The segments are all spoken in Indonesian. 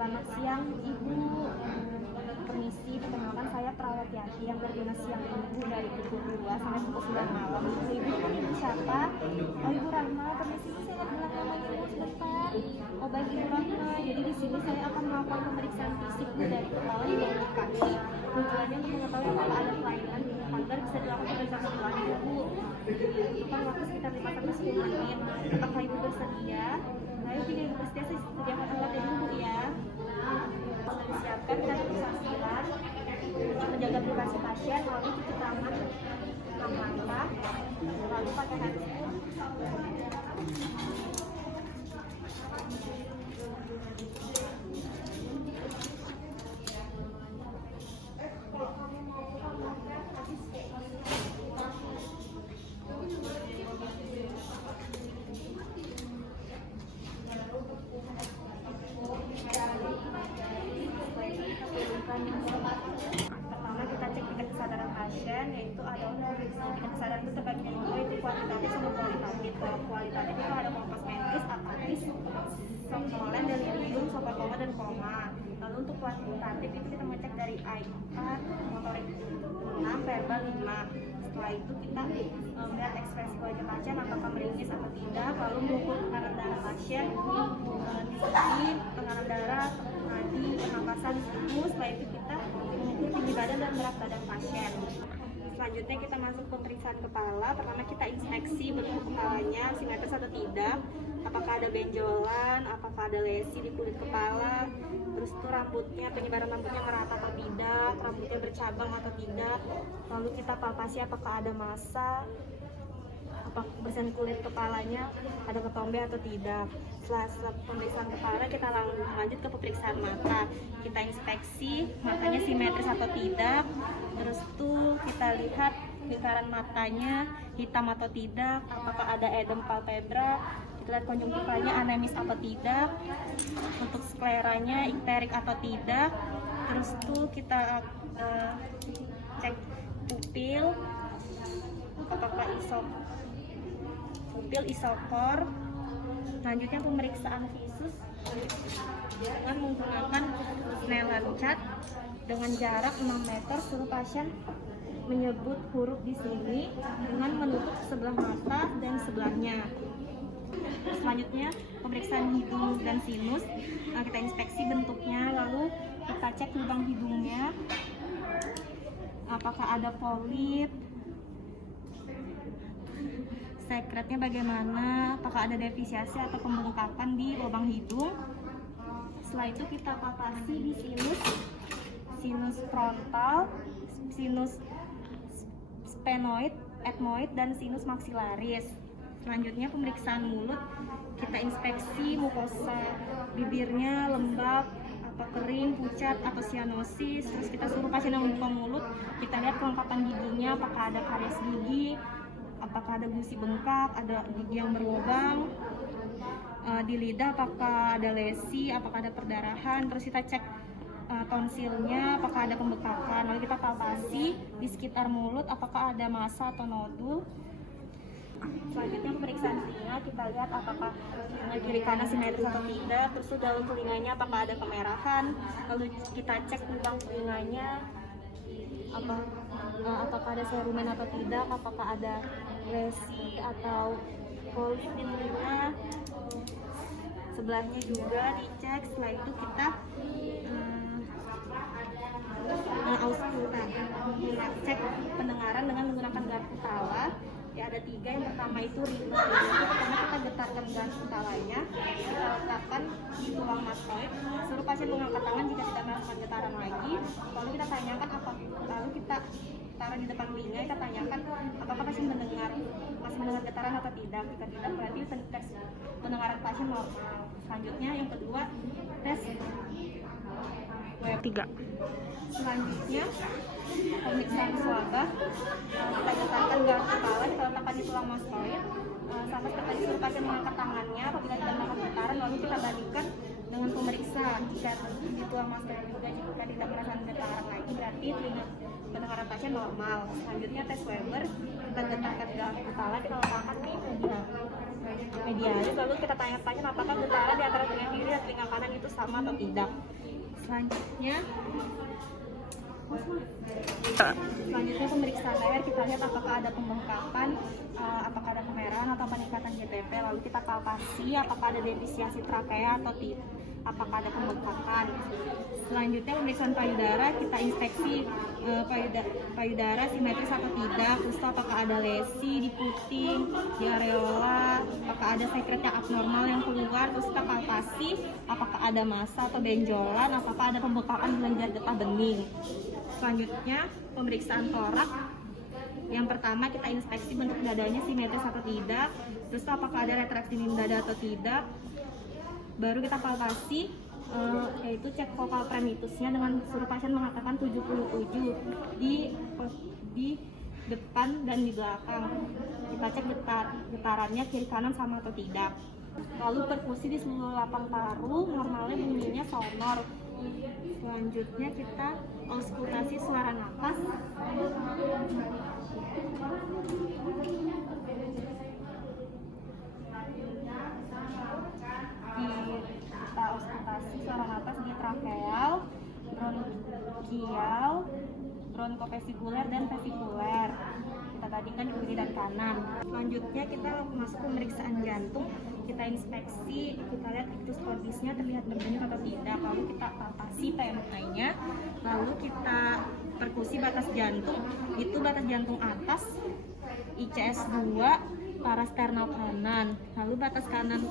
Selamat siang Ibu, permisi, perkenalkan saya Perawat Yati yang bertugas siang Ibu dari pukul 2 sampai pukul 9 malam. Ibu kan Ibu siapa? Oh Ibu Rahma, permisi saya bilang nama Ibu sebentar. Oh baik Ibu Rahma, jadi di sini saya akan melakukan pemeriksaan fisik Bu dari kepala hingga ke kaki. Tujuannya untuk mengetahui apakah ada kelainan agar bisa dilakukan pemeriksaan setelah Ibu. Bukan waktu sekitar 5 sampai 10 menit. Apakah Ibu bersedia? Ayo jika Ibu bersedia, saya sediakan alat Ibu ya. Sudah disiapkan, kita disaksikan untuk menjaga privasi pasien, lalu cuci tangan, mata, lalu pakai handphone. Pertama kita cek tingkat kesadaran pasien, yaitu ada tingkat kesadaran itu terbagi menjadi dua, itu kuantitatif sama kualitatif. Kalau kualitatif itu ada kompas mentis, apatis, somnolen, delirium, sopakoma, dan koma. Lalu untuk kuantitatif itu kita ngecek dari IPA, motorik 6, verbal 5. Setelah itu kita melihat ekspresi wajah pasien apakah meringis atau tidak, lalu mengukur tekanan darah pasien, diskusi, tekanan darah, nadi, pernapasan, tubuh. Setelah itu kita mengukur tinggi badan dan berat badan pasien. Selanjutnya kita masuk pemeriksaan kepala. Pertama kita inspeksi bentuk kepalanya, simetris atau tidak, apakah ada benjolan, apakah ada lesi di kulit kepala, terus itu rambutnya, penyebaran rambutnya merata atau tidak, rambutnya bercabang atau tidak. Lalu kita palpasi apakah ada massa, apa kebersihan kulit kepalanya, ada ketombe atau tidak. Setelah pemeriksaan kepala kita lanjut ke pemeriksaan mata. Kita inspeksi matanya simetris atau tidak, terus tuh kita lihat lingkaran matanya hitam atau tidak, apakah ada edem palpebra, kita lihat konjungtivanya anemis atau tidak, untuk skleranya ikterik atau tidak. Terus tuh kita cek pupil, apakah pupil isokor. Selanjutnya pemeriksaan visus dengan menggunakan Snellen cat dengan jarak 6 meter. Suruh pasien menyebut huruf di sini dengan menutup sebelah mata dan sebelahnya. Selanjutnya pemeriksaan hidung dan sinus. Kita inspeksi bentuknya, lalu kita cek lubang hidungnya, apakah ada polip, sekretnya bagaimana, apakah ada defisiasi atau pembengkakan di lubang hidung. Setelah itu kita palpasi di sinus frontal, sinus sphenoid, ethmoid, dan sinus maxillaris. Selanjutnya pemeriksaan mulut, kita inspeksi mukosa bibirnya lembab, apa kering, pucat, atau sianosis. Terus kita suruh pasien yang membuka mulut, kita lihat kelengkapan giginya, apakah ada karies gigi, apakah ada gusi bengkak, ada gigi yang berlubang, di lidah apakah ada lesi, apakah ada perdarahan. Terus kita cek tonsilnya, apakah ada pembekakan. Lalu kita palpasi di sekitar mulut, apakah ada massa atau nodul. Selanjutnya pemeriksaan telinga, kita lihat apakah kiri kanan simetris atau tidak. Terus dalam telinganya apakah ada kemerahan. Lalu kita cek lubang telinganya, apakah ada serumen atau tidak, apakah ada lesi atau polip di telinga. Sebelahnya juga dicek. Setelah itu kita auskultasi, cek pendengaran dengan menggunakan garpu kepala. Ya, ada 3. Yang pertama itu rino. Pertama kita getarkan garpu kepalanya, kita letakkan di tulang mastoid. Suruh pasien mengangkat tangan jika tidak merasakan getaran lagi. Lalu kita tanyakan lalu kita taruh di depan telinga, kita tanyakan apakah pasien masih mendengar getaran atau tidak. Jika tidak, berarti tes pendengaran pasien normal. Selanjutnya yang kedua, tes web 3. Selanjutnya pemeriksaan swabah, kita getarkan garpu kepala, kita letakkan di tulang mastoid. Sampai setelah disuruh pasien mengangkat tangannya apabila tidak merasakan getaran, lalu kita bandingkan dengan pemeriksaan. Jika di tulang mastoid juga jika tidak merasakan getaran lagi, berarti pendengaran pasien normal. Selanjutnya tes Weber, kita getarkan garpu kepala, kita letakkan di media medialis, lalu kita tanya-tanya apakah getaran di antara telinga kiri dan telinga kanan itu sama atau tidak. Selanjutnya pemeriksaan leher, kita lihat apakah ada pembengkakan, apakah ada kemerahan atau peningkatan GTP, lalu kita palpasi apakah ada defisiensi trakea atau tidak, apakah ada pembengkakan. Selanjutnya pemeriksaan payudara, kita inspeksi payudara simetris atau tidak, terus apakah ada lesi di puting, di areola, apakah ada sekret yang abnormal yang keluar, terus kita palpasi apakah ada massa atau benjolan, apakah ada pembengkakan di lenjar getah bening. Selanjutnya pemeriksaan torak. Yang pertama kita inspeksi bentuk dadanya simetris atau tidak, terus apakah ada retraksi dada atau tidak. Baru kita palpasi, yaitu cek vokal primitusnya dengan suruh pasien mengatakan 77 di depan dan di belakang. Kita cek getarannya kiri kanan sama atau tidak. Lalu perkusi di seluruh lapang paru, normalnya bunyinya sonor. Selanjutnya kita auskultasi suara napas. Kita auskultasi suara napas di trakeal, bronkial, bronkopesikuler dan vesikuler. Kita bandingkan di kiri dan kanan. Selanjutnya kita masuk pemeriksaan jantung. Kita inspeksi, kita lihat iktus kordisnya terlihat berdenyut atau tidak. Lalu kita palpasi PMI-nya. Lalu kita perkusi batas jantung. Itu batas jantung atas, ICS 2, parasternal kanan. Lalu batas kanan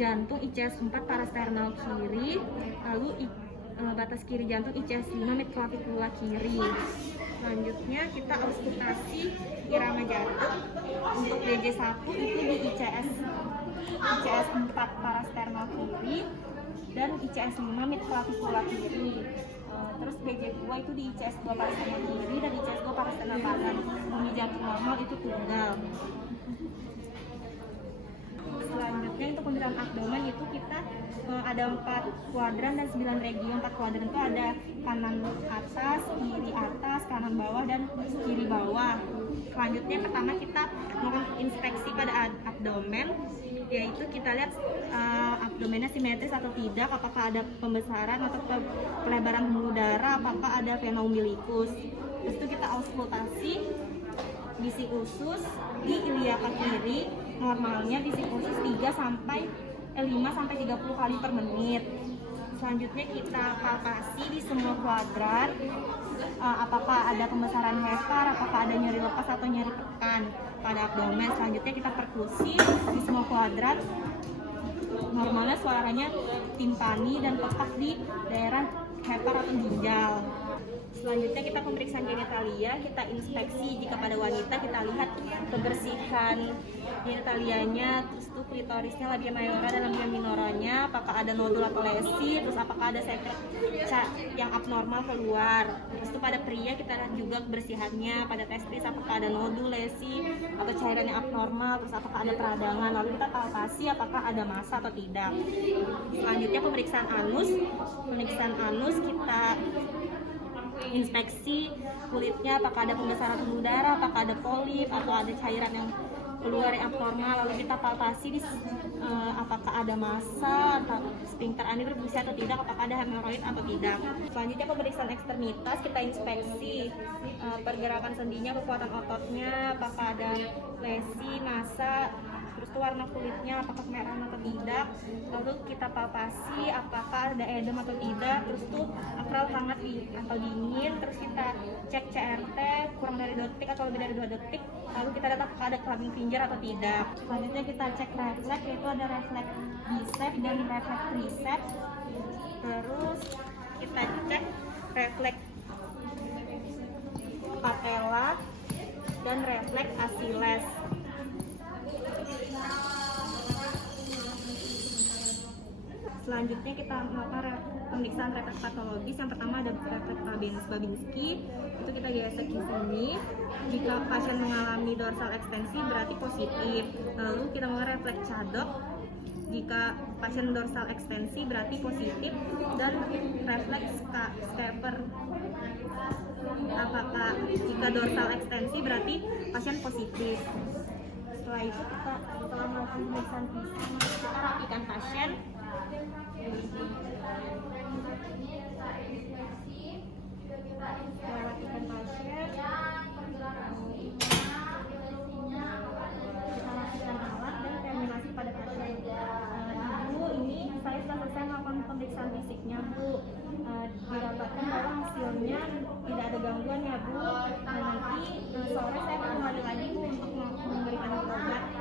jantung ICS 4, parasternal kiri. Lalu batas kiri jantung ICS 5, midclavicular kiri. Selanjutnya kita auskultasi irama jantung. Untuk DJ1 itu di ICS 4 parasternal kiri dan ICS 5 midclavicular kiri. Terus BJ2 itu di ICS 2 parasternal kiri dan ICS 2 parasternal kanan. Bunyi jantung normal itu tunggal. Selanjutnya untuk pemeriksaan abdomen itu kita ada 4 kuadran dan 9 region. 4 kuadran itu ada kanan atas, kanan bawah, dan kiri bawah. Selanjutnya pertama kita melakukan inspeksi pada abdomen, yaitu kita lihat abdomennya simetris atau tidak, apakah ada pembesaran atau pelebaran pembuluh darah, apakah ada vena umbilicus. Terus itu kita auskultasi bisi usus di iliaka kiri, normalnya bisi usus 5 sampai 30 kali per menit. Selanjutnya kita palpasi di semua kuadran, apakah ada pembesaran hepar, apakah ada nyeri lepas atau nyeri tekan pada abdomen. Selanjutnya kita perkusi di semua kuadran, normalnya suaranya timpani dan pepak di daerah hepar atau ginjal. Selanjutnya kita pemeriksaan genitalia, kita inspeksi jika pada wanita kita lihat kebersihan genitalianya, terus tuh klitorisnya, labia mayora dan labia minoranya, apakah ada nodul atau lesi, terus apakah ada sekret yang abnormal keluar. Terus tuh pada pria kita lihat juga kebersihannya, pada testis apakah ada nodul, lesi atau cairan yang abnormal, terus apakah ada peradangan, lalu kita palpasi apakah ada massa atau tidak. Selanjutnya pemeriksaan anus kita inspeksi kulitnya, apakah ada pembesaran pembuluh darah, apakah ada polip atau ada cairan yang keluar yang abnormal. Lalu kita palpasi apakah ada massa atau sphincter anus berfungsi atau tidak, apakah ada hemoroid atau tidak. Selanjutnya pemeriksaan eksternitas, kita inspeksi pergerakan sendinya, kekuatan ototnya, apakah ada lesi, massa, terus tuh warna kulitnya apakah merah atau tidak. Lalu kita palpasi apakah ada edem atau tidak, terus tuh akral hangat atau dingin. Terus kita cek CRT kurang dari 2 detik atau lebih dari 2 detik. Lalu kita lihat apakah ada clubbing finger atau tidak. Selanjutnya kita cek refleks, yaitu ada refleks bicep dan refleks tricep. Terus kita cek refleks patella dan refleks Achilles. Selanjutnya kita melakukan pemeriksaan refleks patologis. Yang pertama ada refleks Babinski, itu kita gesek di sini. Jika pasien mengalami dorsal ekstensi berarti positif. Lalu kita melakukan refleks Cadok. Jika pasien dorsal ekstensi berarti positif, dan refleks Schaefer. Apakah jika dorsal ekstensi berarti pasien positif. Setelah itu kita setelah melakukan pemeriksaan fisik, kita rapikan pasien. Setelah rapikan pasien, kita rapikan alat dan terminasi pada pasien. Ibu, ini saya sudah selesai melakukan pemeriksaan fisiknya, Bu. Didapatkan bahwa hasilnya tidak ada gangguan ya, Bu. Nanti sore saya akan kembali lagi, Bu, untuk memberikan obat.